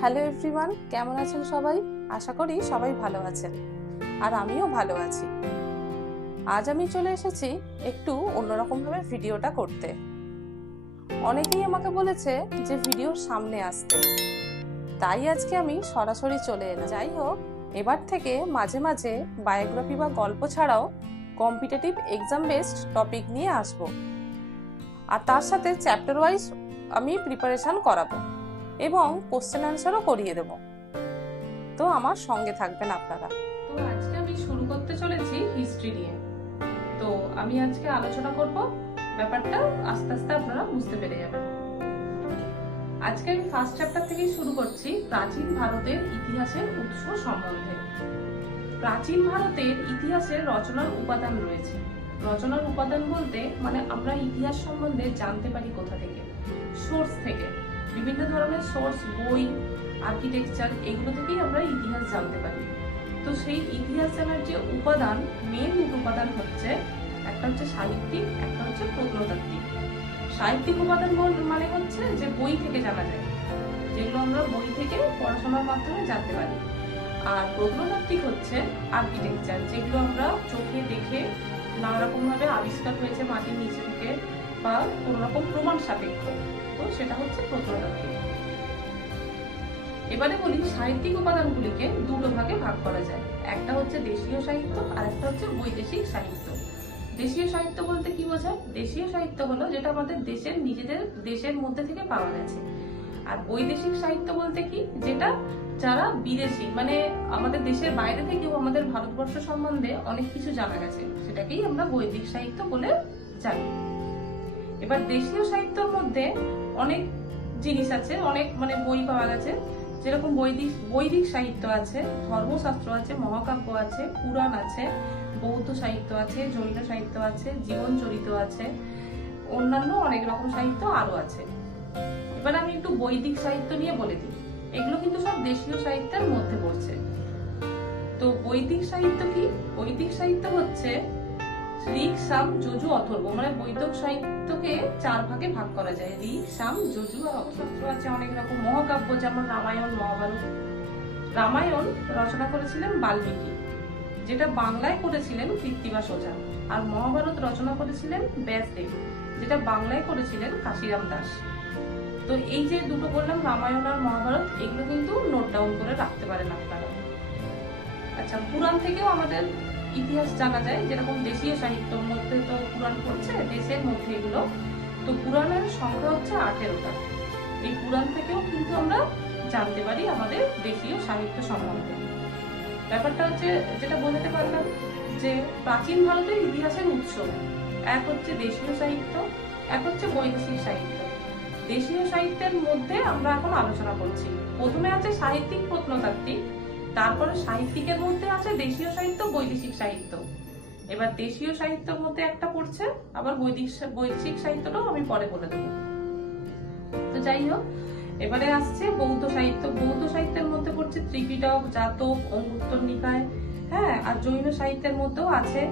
Hello everyone, কেমন আছেন সবাই? আশা করি সবাই ভালো আছেন। আর আমিও ভালো আছি। আজ আমি চলে এসেছি একটু অন্যরকমভাবে ভিডিওটা করতে। অনেকেই আমাকে বলেছে যে ভিডিওর সামনে আসতে। তাই আজকে আমি সরাসরি চলে এলাম। যাই হোক, এবার থেকে মাঝে মাঝে বায়োগ্রাফি বা গল্প ছাড়াও কম্পিটিটিভ এক্সাম বেসড টপিক নিয়ে আসব। আর তার সাথে চ্যাপ্টার ওয়াইজ আমি প্রিপারেশন করাবো। এবং কোশ্চেন অ্যান্সারও করিয়ে দেব। তো আমার সঙ্গে থাকবেন আপনারা। তো আজকে আমি শুরু করতে চলেছি হিস্ট্রি নিয়ে। তো আমি আজকে আলোচনা করব ব্যাপারটা আস্তে আস্তে আপনারা বুঝতে পেরে যাবেন। আজকে আমি ফার্স্ট চ্যাপ্টার থেকেই শুরু করছি প্রাচীন ভারতের ইতিহাসের উৎস সম্বন্ধে। প্রাচীন ভারতের ইতিহাসের রচনার উপাদান রয়েছে। রচনার উপাদান বলতে মানে আমরা ইতিহাস সম্বন্ধে জানতে পারি কোথা থেকে? সোর্স থেকে। বিভিন্ন ধরনের সোর্স বই আর্কিটেকচার এগুলো থেকেই আমরা ইতিহাস জানতে পারি। তো সেই ইতিহাস জানার যে উপাদান মেন উপাদান হচ্ছে, একটা হচ্ছে সাহিত্যিক, একটা হচ্ছে প্রত্নতাত্ত্বিক। সাহিত্যিক উপাদান মানে হচ্ছে যে বই থেকে জানা যায়, যেগুলো আমরা বই থেকে পড়াশোনার মাধ্যমে জানতে পারি। আর প্রত্নতাত্ত্বিক হচ্ছে আর্কিটেকচার যেগুলো আমরা চোখে দেখে নানা রকম ভাবে আবিষ্কার হয়েছে মাটির নিচে থেকে বা কোনো রকম প্রমাণ সাপেক্ষ। তো সেটা হচ্ছে প্রত্নতাত্ত্বিক। এবারে বলি সাহিত্যিক উপাদানগুলিকে দুটো ভাগে ভাগ করা যায়। একটা হচ্ছে দেশীয় সাহিত্য আর একটা হচ্ছে বৈদেশিক সাহিত্য। দেশীয় সাহিত্য বলতে কি বোঝায়? দেশীয় সাহিত্য হলো যেটা আমাদের দেশের নিজেদের, দেশের মধ্যে থেকে পাওয়া গেছে। আর বৈদেশিক সাহিত্য বলতে কি? যেটা যারা বিদেশি মানে আমাদের দেশের বাইরে থেকেও আমাদের ভারতবর্ষ সম্বন্ধে অনেক কিছু জানা গেছে, সেটাকেই আমরা বৈদিক সাহিত্য বলে জানি। এবার দেশীয় সাহিত্যর মধ্যে অনেক জিনিস আছে, অনেক মানে বই পাওয়া গেছে। যেরকম বৈদিক বৈদিক সাহিত্য আছে, ধর্মশাস্ত্র আছে, মহাকাব্য আছে, পুরাণ আছে, বৌদ্ধ সাহিত্য আছে, জৈন সাহিত্য আছে, জীবন চরিত আছে, অন্যান্য অনেক রকম সাহিত্য আরও আছে। এবার আমি একটু বৈদিক সাহিত্য নিয়ে বলে দিই। এগুলো কিন্তু সব দেশীয় সাহিত্যের মধ্যে পড়ছে। তো বৈদিক সাহিত্য কি? বৈদিক সাহিত্য হচ্ছে ঋক, সাম, যজু, অথর্ব। মানে বৈদিক সাহিত্যকে চার ভাগে ভাগ করা যায়। ঋক, সাম, যজু আর অথর্ব। আছে অনেক রকম মহাকাব্য, যেমন রামায়ণ, মহাভারত। রামায়ণ রচনা করেছিলেন বাল্মীকি, যেটা বাংলায় করেছিলেন কৃত্তিবাস ওঝা আর মহাভারত রচনা করেছিলেন ব্যাসদেব, যেটা বাংলায় করেছিলেন কাশিরাম দাস। তো এই যে দুটো বললাম, রামায়ণ আর মহাভারত, এগুলো কিন্তু নোট ডাউন করে রাখতে পারেন আপনারা। আচ্ছা পুরাণ থেকেও আমাদের ইতিহাস জানা যায়, যেরকম দেশীয় সাহিত্যর মধ্যে তো পুরাণ পড়ছে দেশের মধ্যে এগুলো। তো পুরাণের সংখ্যা হচ্ছে আঠেরোটা। এই পুরাণ থেকেও কিন্তু আমরা জানতে পারি আমাদের দেশীয় সাহিত্য সম্বন্ধে। ব্যাপারটা হচ্ছে, যেটা বোঝাতে পারলাম যে প্রাচীন ভারতের ইতিহাসের উৎস। এক হচ্ছে দেশীয় সাহিত্য, এক হচ্ছে বৈদেশিক সাহিত্য। দেশীয় সাহিত্যের মধ্যে আমরা এখন আলোচনা করছি। প্রথমে আছে সাহিত্যিক প্রত্নতাত্ত্বিক। তারপরে সাহিত্যিকের মধ্যে আছে দেশীয় সাহিত্য, বৈদেশিক সাহিত্য। এবার দেশীয় সাহিত্যের মধ্যে একটা পড়ছে, আবার বৈদেশিক সাহিত্যটাও আমি পরে বলে দেবো। তো যাই হোক, এবারে আসছে বৌদ্ধ সাহিত্য। বৌদ্ধ সাহিত্যের মধ্যে পড়ছে ত্রিপিটক, জাতক, অঙ্গুত্তর নিকায় হ্যাঁ আর জৈন সাহিত্যের মধ্যেও আছে।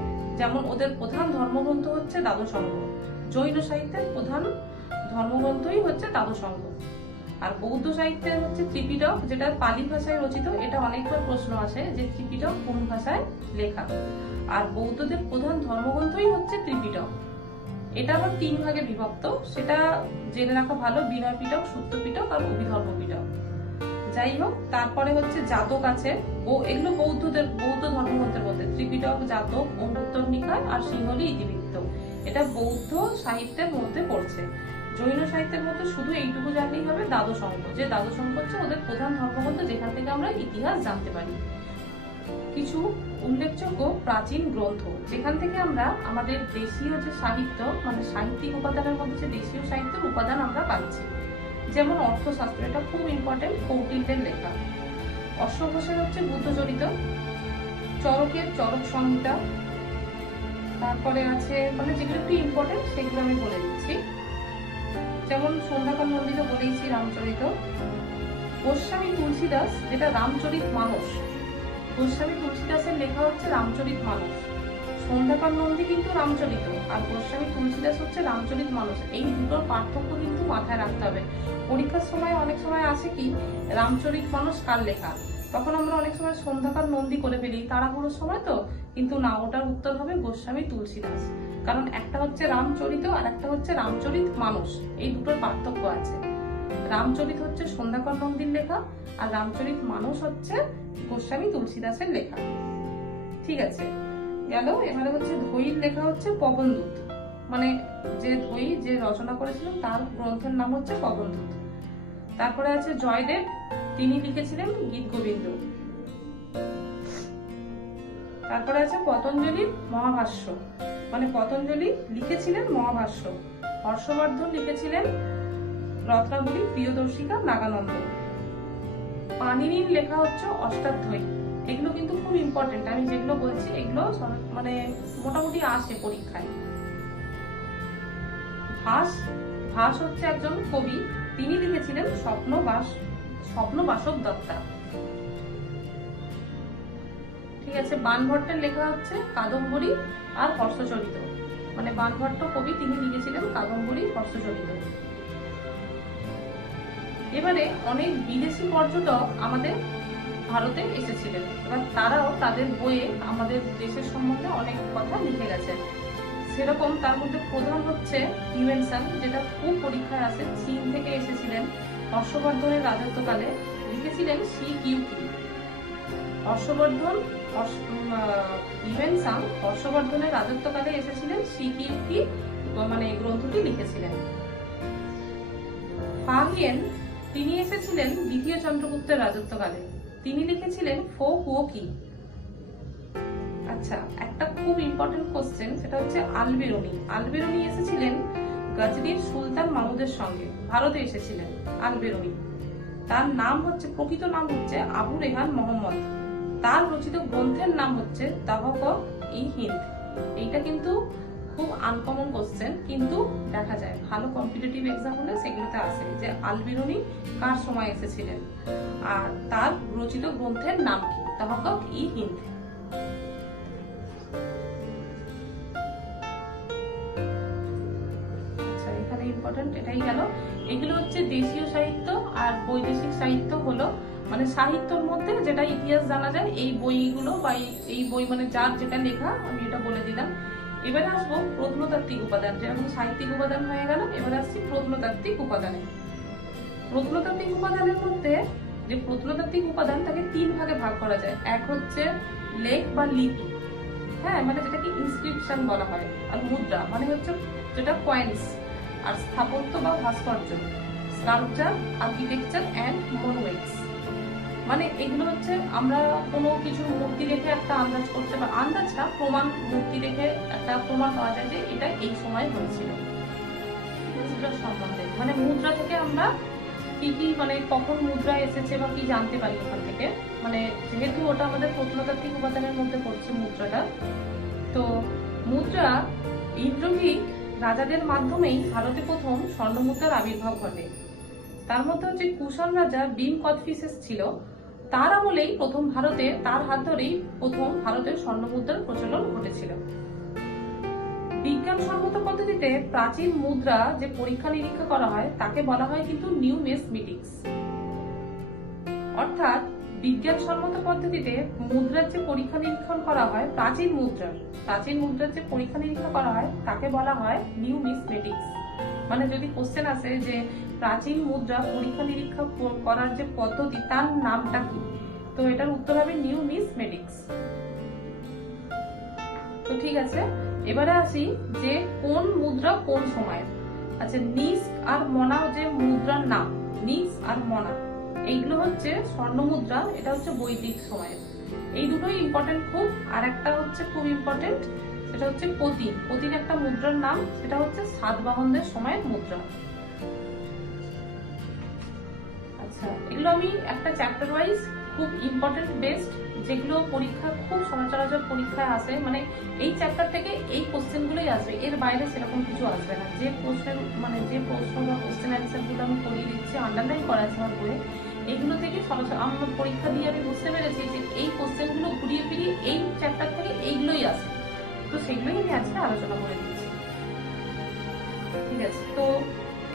যেমন ওদের প্রধান ধর্মগ্রন্থ হচ্ছে দ্বাদশঙ্গ জৈন সাহিত্যের প্রধান ধর্মগ্রন্থই হচ্ছে দ্বাদশঙ্গ আর বৌদ্ধ সাহিত্যের হচ্ছে ত্রিপিটক, যেটা পালি ভাষায় রচিত, এটা অনেকবার প্রশ্ন আসে যে ত্রিপিটক কোন ভাষায় লেখা? আর বৌদ্ধদের প্রধান ধর্মগ্রন্থই হচ্ছে ত্রিপিটক। এটা আবার তিন ভাগে বিভক্ত। সেটা জেনে রাখা ভালো বিনয় পিটক সূত্র পিটক আর অভিধর্ম পিটক যাই হোক, তারপরে হচ্ছে জাতক আছে। ও, এগুলো বৌদ্ধদের, বৌদ্ধ ধর্মগ্রন্থের মধ্যে। ত্রিপিটক, জাতক অঙ্গুত্তর নিকায় আর সিংহলি ইতিবৃত্ত। এটা বৌদ্ধ সাহিত্যের মধ্যে পড়ছে। জৈন সাহিত্যের মধ্যে শুধু এইটুকু জানলেই হবে, দ্বাদশ অঙ্ক। যে দ্বাদশ অঙ্ক হচ্ছে ওদের প্রধান ধর্মগ্রন্থ যেখান থেকে আমরা ইতিহাস জানতে পারি। কিছু উল্লেখযোগ্য প্রাচীন গ্রন্থ, যেখান থেকে আমরা আমাদের দেশীয় যে সাহিত্য মানে সাহিত্যিক উপাদানের মধ্যে যে দেশীয় সাহিত্যের উপাদান আমরা পাচ্ছি। যেমন অর্থশাস্ত্র, এটা খুব ইম্পর্টেন্ট কৌটিল্যের লেখা। অশ্বঘোষের হচ্ছে বুদ্ধচরিত, চরকের চরক সংহিতা। তারপরে আছে মানে যেগুলো একটু ইম্পর্টেন্ট সেগুলো আমি বলে দিচ্ছি। যেমন সন্ধ্যাকাল নন্দিত বলেইছি রামচরিত। গোস্বামী তুলসীদাস, যেটা রামচরিত মানস। গোস্বামী তুলসীদাসের লেখা হচ্ছে রামচরিত মানস। সন্ধ্যাকাল নন্দী কিন্তু রামচরিত, আর গোস্বামী তুলসীদাস হচ্ছে রামচরিত মানুষ এই দুটোর পার্থক্য কিন্তু মাথায় রাখতে হবে। পরীক্ষার সময় অনেক সময় আসে কি, রামচরিত মানুষ কার লেখা? তখন আমরা অনেক সময় সন্ধ্যাকাল নন্দী করে ফেলি, তাড়াহুড়োর সময় তো কিন্তু না ওটার উত্তর হবে গোস্বামী তুলসীদাস। কারণ একটা হচ্ছে রামচরিত আর একটা হচ্ছে রামচরিত মানুষ। এই দুটোর পার্থক্য আছে। রামচরিত হচ্ছে সন্ধ্যাকর নন্দীর লেখা আর রামচরিত মানুষ হচ্ছে গোস্বামী তুলসীদাসের লেখা। ঠিক আছে? গেল, এবারে হচ্ছে ধৈর লেখা হচ্ছে পবনদূত। মানে যে ধৈ যে রচনা করেছিলেন তার গ্রন্থের নাম হচ্ছে পবনদূত। তারপরে আছে জয়দেব, তিনি লিখেছিলেন গীত গোবিন্দ। তারপরে আছে পতঞ্জলির মহাভাষ্য। মানে পতঞ্জলি লিখেছিলেন মহাভাষ্য। হর্ষবর্ধন লিখেছিলেন রত্নাবলী প্রিয়দর্শিকা নাগানন্দ। পানিনির লেখা হচ্ছে অষ্টাধ্যায়ী। এগুলো কিন্তু খুব ইম্পর্টেন্ট আমি যেগুলো বলছি, এগুলো মানে মোটামুটি আসে পরীক্ষায়। ভাস ভাস হচ্ছে একজন কবি। তিনি লিখেছিলেন স্বপ্ন বাস স্বপ্ন দত্তা। ঠিক আছে, বানভট্টের লেখা হচ্ছে কাদম্বরী আর হর্ষচরিত। মানে বানভট্ট কবি তিনি লিখেছিলেন কাদম্বরী, হর্ষচরিত। এবারে অনেক বিদেশি পর্যটক আমাদের ভারতে এসেছিলেন এবার তারাও তাদের বইয়ে আমাদের দেশের সম্বন্ধে অনেক কথা লিখে গেছেন। সেরকম তার মধ্যে প্রধান হচ্ছে হিউয়েনসাং যেটা খুব পরীক্ষায় আসে। চীন থেকে এসেছিলেন হর্ষবর্ধনের রাজত্বকালে, লিখেছিলেন সি কিউ কি হর্ষবর্ধন হর্ষ- উম, আহ, হর্ষবর্ধনের রাজত্বকালে এসেছিলেন সি কি মানে গ্রন্থটি লিখেছিলেন। ফাহিয়েন তিনি এসেছিলেন দ্বিতীয় চন্দ্রগুপ্তের রাজত্বকালে। তিনি লিখেছিলেন ফো হুও কি। আচ্ছা একটা খুব ইম্পর্টেন্ট কোশ্চেন সেটা হচ্ছে আলবেরনি। আলবেরনি এসেছিলেন গজনির সুলতান মাহমুদের সঙ্গে। ভারতে এসেছিলেন আলবেরনি। তার নাম হচ্ছে প্রকৃত নাম হচ্ছে আবু রেহান মোহাম্মদ। তার রচিত গ্রন্থের নাম হচ্ছে তাহক ই হিন্দ। এইটা কিন্তু খুব আনকমন কোশ্চেন কিন্তু দেখা যায়, ভালো কম্পিটিটিভ এক্সাম হলে সেগুলোতে আসে যে আলবিরনি কার সময় এসেছিলেন? আর তার রচিত গ্রন্থের নাম কি? তাহকক ই হিন্দ। আচ্ছা এটাই গেল। এগুলো হচ্ছে দেশীয় সাহিত্য আর বৈদেশিক সাহিত্য হলো মানে সাহিত্যর মধ্যে যেটা ইতিহাস জানা যায়, এই বইগুলো বা এই- বই মানে যার যেটা লেখা, আমি এটা বলে দিলাম। এবারে আসব প্রত্নতাত্ত্বিক উপাদান। যেরকম সাহিত্যিক উপাদান হয়ে গেল, এবারে আসছি প্রত্নতাত্ত্বিক উপাদানে। প্রত্নতাত্ত্বিক উপাদানের মধ্যে যে প্রত্নতাত্ত্বিক উপাদান, তাকে তিন ভাগে ভাগ করা যায়। এক হচ্ছে লেখ বা লিপি। হ্যাঁ মানে যেটাকে ইনস্ক্রিপশন বলা হয়, আর মুদ্রা মানে হচ্ছে যেটা কয়েন্স আর স্থাপত্য বা ভাস্কর্য। স্কাল্পচার আর্কিটেকচার অ্যান্ড মনুমেন্টস মানে এগুলো হচ্ছে আমরা কোনো কিছু মূর্তি দেখে একটা আন্দাজ করতে পারি আন্দাজ না প্রমাণ মূর্তি দেখে একটা প্রমাণ পাওয়া যায় যে এটা এই সময় হয়েছিল। মুদ্রা সম্বন্ধে। মানে মুদ্রা থেকে আমরা কি কি মানে কখন মুদ্রা এসেছে বা কি জানতে পারি ওখান থেকে। মানে যেহেতু ওটা আমাদের প্রত্নতাত্ত্বিক উপাদানের মধ্যে পড়ছে মুদ্রাটা, তো মুদ্রা ইন্দ্রগ্রিক রাজাদের মাধ্যমেই ভারতে প্রথম স্বর্ণমুদ্রার আবির্ভাব ঘটে। তার মধ্যে হচ্ছে কুষাণ রাজা বিম কদফিসেস ছিল। তার আমলেই প্রথম ভারতে, তার হাত ধরেই প্রথম ভারতের স্বর্ণ মুদ্রার প্রচলন ঘটেছিল। বিজ্ঞানসম্মত পদ্ধতিতে প্রাচীন মুদ্রা যে পরীক্ষা নিরীক্ষা করা হয়, তাকে বলা হয় কিন্তু নিউ মেসমেটিক্স অর্থাৎ বিজ্ঞানসম্মত পদ্ধতিতে মুদ্রার যে পরীক্ষা নিরীক্ষণ করা হয়, প্রাচীন মুদ্রার প্রাচীন মুদ্রার যে পরীক্ষা নিরীক্ষা করা হয়, তাকে বলা হয় নিউ নিউমিসমেটিক্স মানে যদি কোশ্চেন আসে যে প্রাচীন মুদ্রা পরীক্ষা নিরীক্ষা করার যে পদ্ধতি, তার নামটা কি? তো এটার উত্তর হবে নিউ নিউমিসমেটিক্স তো ঠিক আছে, এবারে আসি যে কোন মুদ্রা কোন সময়ের আচ্ছা নিস আর মনা যে মুদ্রার নাম নিস আর মনা। এইগুলো হচ্ছে স্বর্ণ মুদ্রা, এটা হচ্ছে বৈদিক সময়ের এই দুটোই ইম্পর্টেন্ট খুব, আর একটা হচ্ছে খুব ইম্পর্টেন্ট সেটা হচ্ছে পতিন পতিন একটা মুদ্রার নাম, সেটা হচ্ছে সাতবাহনদের সময়ের মুদ্রা। আচ্ছা এগুলো আমি একটা চ্যাপ্টার ওয়াইজ খুব ইম্পর্টেন্ট বেস্ট যেগুলো পরীক্ষা, খুব সচরাচর পরীক্ষায় আসে। মানে এই চ্যাপ্টার থেকে এই কোশ্চেনগুলোই আসবে, এর বাইরে সেরকম কিছু আসবে না। যে প্রশ্নের মানে যে প্রশ্ন বা কোশ্চেন অ্যান্সারগুলো আমি করিয়ে দিচ্ছি আন্ডারলাইন করা আছে আমার বইয়ে এগুলো থেকে সরাসরি আমার পরীক্ষা দিয়ে আমি বুঝতে পেরেছি যে এই কোশ্চেনগুলো ঘুরিয়ে ফিরিয়ে এই চ্যাপ্টার থেকে এইগুলোই আসে তো সেগুলোই আমি আজকে আলোচনা করে দিচ্ছি। ঠিক আছে, তো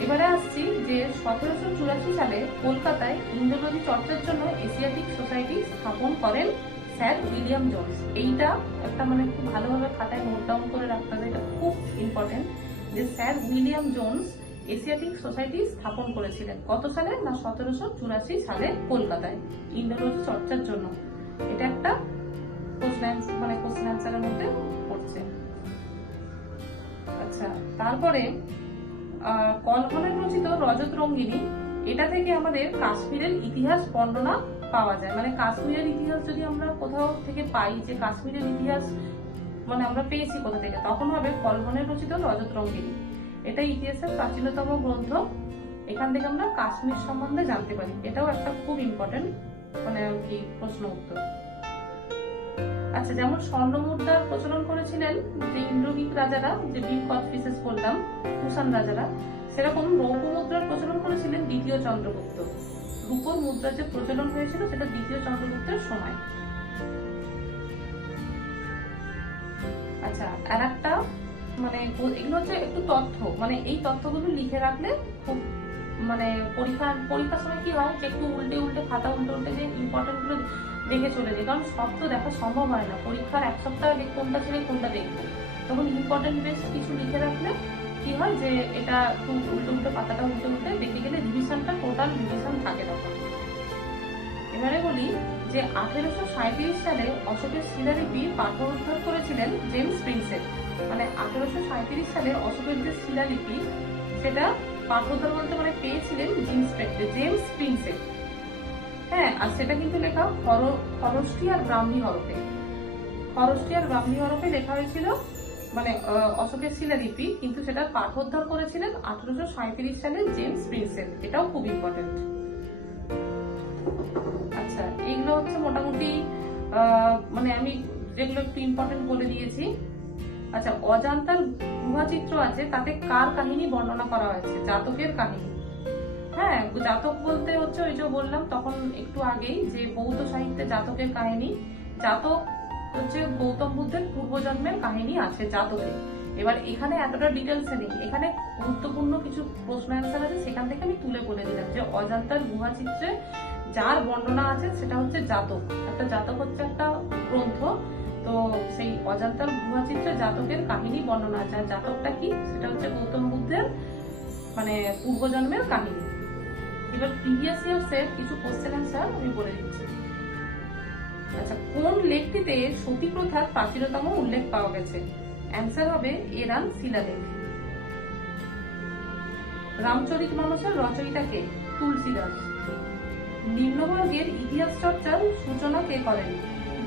এবারে আসছি যে সতেরোশো চুরাশি সালে কলকাতায় ইন্দ্রনদী চর্চার জন্য এশিয়াটিক সোসাইটি স্থাপন করেন স্যার উইলিয়াম জোন্স। এইটা একটা মানে খুব ভালোভাবে খাতায় নোট ডাউন করে রাখতে হবে, এটা খুব ইম্পর্টেন্ট যে sir William Jones Asiatic society স্থাপন করেছিলেন। কত সালে? না, সতেরোশো চুরাশি সালে কলকাতায়। ইন্দ্রনদী চর্চার জন্য। এটা একটা মানে কোশ্চেন অ্যান্সারের মধ্যে পড়ছে। আচ্ছা তারপরে কলহনের রচিত রজত রঙ্গিনী, এটা থেকে আমাদের কাশ্মীরের ইতিহাস বর্ণনা পাওয়া যায়। মানে কাশ্মীরের ইতিহাস যদি আমরা কোথাও থেকে পাই যে কাশ্মীরের ইতিহাস মানে আমরা পেয়েছি কোথা থেকে, তখন হবে কলহনের রচিত রজত রঙ্গিনী। এটা ইতিহাসের প্রাচীনতম গ্রন্থ। এখান থেকে আমরা কাশ্মীর সম্বন্ধে জানতে পারি। এটাও একটা খুব ইম্পর্টেন্ট মানে আর কি প্রশ্ন উত্তর। আচ্ছা যেমন স্বর্ণ মুদ্রার প্রচলন করেছিলেন যে ইন্দ্রবিক রাজারা, যে বিগ কনফিসেস বললাম, কুষাণ রাজারা, সেরকম রৌপ্য মুদ্রার প্রচলন করেছিলেন দ্বিতীয় চন্দ্রগুপ্ত। রূপোর মুদ্রার যে প্রচলন হয়েছিল, সেটা দ্বিতীয় চন্দ্রগুপ্তের সময়। আচ্ছা আর মানে এগুলো হচ্ছে একটু তথ্য। মানে এই তথ্যগুলো লিখে রাখলে খুব মানে পরীক্ষা, পরীক্ষার সময় কি হয় যে একটু উল্টে উল্টে খাতা, উল্টে উল্টে যে ইম্পর্টেন্টগুলো দেখে চলে যায়। কারণ সব তো দেখা সম্ভব হয় না। পরীক্ষার এক সপ্তাহ আগে কোনটা ছেড়ে কোনটা দেখবে। তখন ইম্পর্টেন্ট বেশ কিছু লিখে রাখলে কি হয় যে এটা একটু উল্টে উল্টে পাতাটা উল্টে উল্টে দেখে গেলে রিভিশনটা টোটাল রিভিশন থাকে তখন। এবারে বলি যে আঠেরোশো সাঁত্রিশ সালে অশোকের শিলালিপি পাঠোদ্ধার করেছিলেন জেমস প্রিন্সেপ। মানে আঠেরোশো সালে অশোকের যে শিলালিপি, সেটা পাঠোদ্ধার বলতে মানে পেয়েছিলেন জেমস জেমস প্রিন্সেপ। হ্যাঁ আর সেটা কিন্তু লেখা খর- খরষ্টি আর ব্রাহ্মী হরফে। খরষ্টি আর ব্রাহ্মী হরফে লেখা হয়েছিল মানে অশোকের শিলালিপি, কিন্তু সেটা পাঠোদ্ধার করেছিলেন আঠারোশো সাঁত্রিশ সালে জেমস প্রিন্সেপ। এটাও খুব ইম্পর্টেন্ট আচ্ছা এগুলো হচ্ছে মোটামুটি মানে আমি যেগুলো একটু ইম্পর্টেন্ট বলে দিয়েছি। আচ্ছা অজান্তার গুহাচিত্র আছে, তাতে কার কাহিনী বর্ণনা করা হয়েছে? জাতকের কাহিনী। হ্যাঁ জাতক বলতে হচ্ছে ওই যে বললাম, তখন একটু আগেই যে বৌদ্ধ সাহিত্যে জাতকের কাহিনী, জাতক হচ্ছে গৌতম বুদ্ধের পূর্বজন্মের কাহিনী আছে জাতকে। এবার এখানে এতটা ডিটেলসে নেই। এখানে গুরুত্বপূর্ণ কিছু প্রশ্ন অ্যান্সার আছে, সেখান থেকে আমি তুলে বলে দিলাম যে অজান্তার গুহাচিত্রে যার বর্ণনা আছে, সেটা হচ্ছে জাতক। একটা জাতক হচ্ছে একটা গ্রন্থ তো সেই অজান্তার গুহাচিত্রে জাতকের কাহিনী, বর্ণনা আছে। আর জাতকটা কি? সেটা হচ্ছে গৌতম বুদ্ধের মানে পূর্বজন্মের কাহিনী। এবার প্রিভিয়াস ইয়ার্সের কিছু কোশ্চেন অ্যান্সার আমি বলে দিচ্ছি। আচ্ছা কোন লেখটিতে সতী প্রথার প্রাচীনতম উল্লেখ পাওয়া গেছে? অ্যান্সার হবে এরান শিলালেখ। রামচরিত মানসের রচয়িতাকে তুলসীদাস। নিম্নবর্গের ইতিহাস চর্চার সূচনা কে করেন?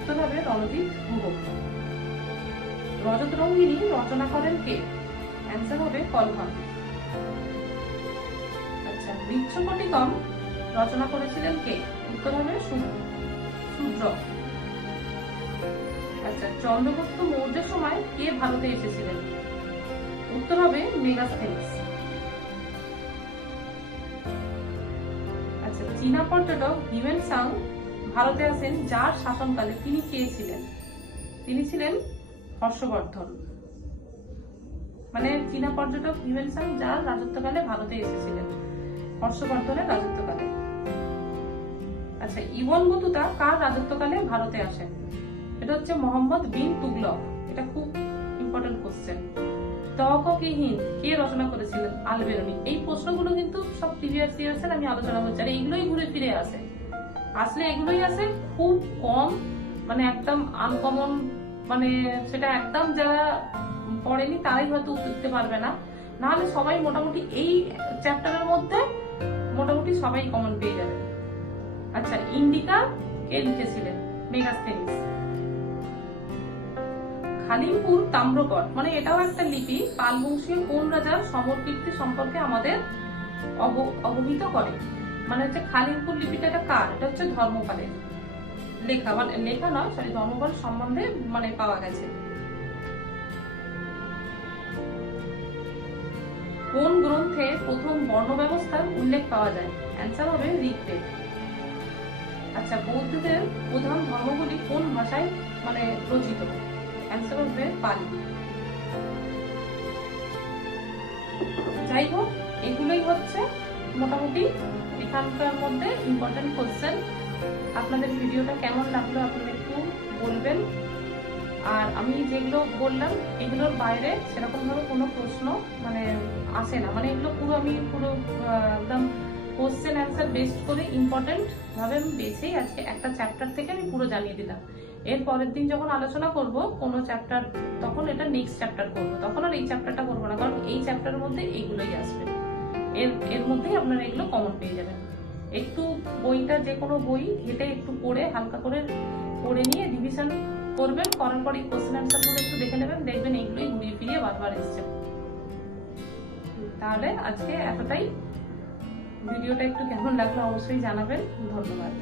উত্তর হবে রণজিৎ গুহ রজত রঙ্গিনী রচনা করেন কে? অ্যান্সার হবে কলহন আচ্ছা বৃক্ষকটিকম রচনা করেছিলেন কে? উত্তর হবে শূদ্র আচ্ছা চন্দ্রগুপ্ত মৌর্যের সময় কে ভারতে এসেছিলেন? উত্তর হবে মেগাস্থেনিস। আচ্ছা চীনা পর্যটক হিউয়েন সাং ভারতে আসেন যার শাসনকালে তিনি কে ছিলেন? তিনি ছিলেন হর্ষবর্ধন। মানে চীনা পর্যটক হিউয়েন সাং যার রাজত্বকালে ভারতে এসেছিলেন। হর্ষবর্ধনের রাজত্বকালে। আচ্ছা ইবন বতুতা কার রাজত্বকালে ভারতে আসেন? এটা হচ্ছে মোহাম্মদ বিন তুগলক। এটা খুব ইম্পর্টেন্ট কোশ্চেন তহকিহীন কে রচনা করেছিলেন? আল বেরুনি এই প্রশ্নগুলো কিন্তু সব প্রিভিয়াস ইয়ার্সের আমি আলোচনা করছি, আর এইগুলোই ঘুরে ফিরে আসে। আসলে এগুলোই আছে খুব কম মানে একদম আনকমন মানে সেটা একদম যারা পড়েনি তারাই হয়তো দিতে পারবে না। নাহলে সবাই মোটামুটি এই চ্যাপ্টারের মধ্যে মোটামুটি সবাই কমন পেয়ে যাবে। আচ্ছা ইন্ডিকা কে লিখেছিলেন? মেগাস্থেনিস খালিমপুর তাম্রকট মানে এটাও একটা লিপি পাল বংশীয় কোন রাজার সমর কীর্তি সম্পর্কে আমাদের অব- অবহিত করে। মানে হচ্ছে খালিমপুর লিপিটা এটা কার? এটা হচ্ছে ধর্মপালের লেখা। মানে লেখা নয় সরি ধর্মপাল সম্বন্ধে মানে পাওয়া গেছে। কোন গ্রন্থে প্রথম বর্ণ ব্যবস্থার উল্লেখ পাওয়া যায়? অ্যান্সার হবে ঋগ্বেদ। আচ্ছা বৌদ্ধদের প্রধান ধর্মগুলি কোন ভাষায় মানে রচিত? অ্যান্সার হবে পালি। যাই হোক এগুলোই হচ্ছে মোটামুটি এখানকার মধ্যে ইম্পর্টেন্ট কোশ্চেন আপনাদের ভিডিওটা কেমন লাগল আপনারা একটু বলবেন। আর আমি যেগুলো বললাম, এগুলোর বাইরে সেরকমভাবে কোনো প্রশ্ন মানে আসে না। মানে এগুলো পুরো আমি পুরো একদম কোশ্চেন অ্যান্সার বেস্ট করে ইম্পর্টেন্ট ভাবে আমি বেছেই আজকে একটা চ্যাপ্টার থেকে আমি পুরো জানিয়ে দিলাম। এর পরের দিন যখন আলোচনা করব, কোনো চ্যাপ্টার তখন এটা নেক্সট চ্যাপ্টার করব। তখন আর এই চ্যাপ্টারটা করব না, কারণ এই চ্যাপ্টারের মধ্যে এইগুলোই আসবে। এর এর মধ্যেই আপনারা এগুলো কমন পেয়ে যাবেন। একটু বইটা যে কোনো বই ঘেটে একটু পড়ে, হালকা করে পড়ে নিয়ে রিভিশন করবেন, করার পর এই কোশ্চেন অ্যান্সারগুলো একটু দেখে নেবেন, দেখবেন এইগুলোই ঘুরিয়ে ফিরিয়ে বারবার এসছে। তাহলে আজকে এতটাই। ভিডিওটা একটু কেমন লাগল অবশ্যই জানাবেন। ধন্যবাদ।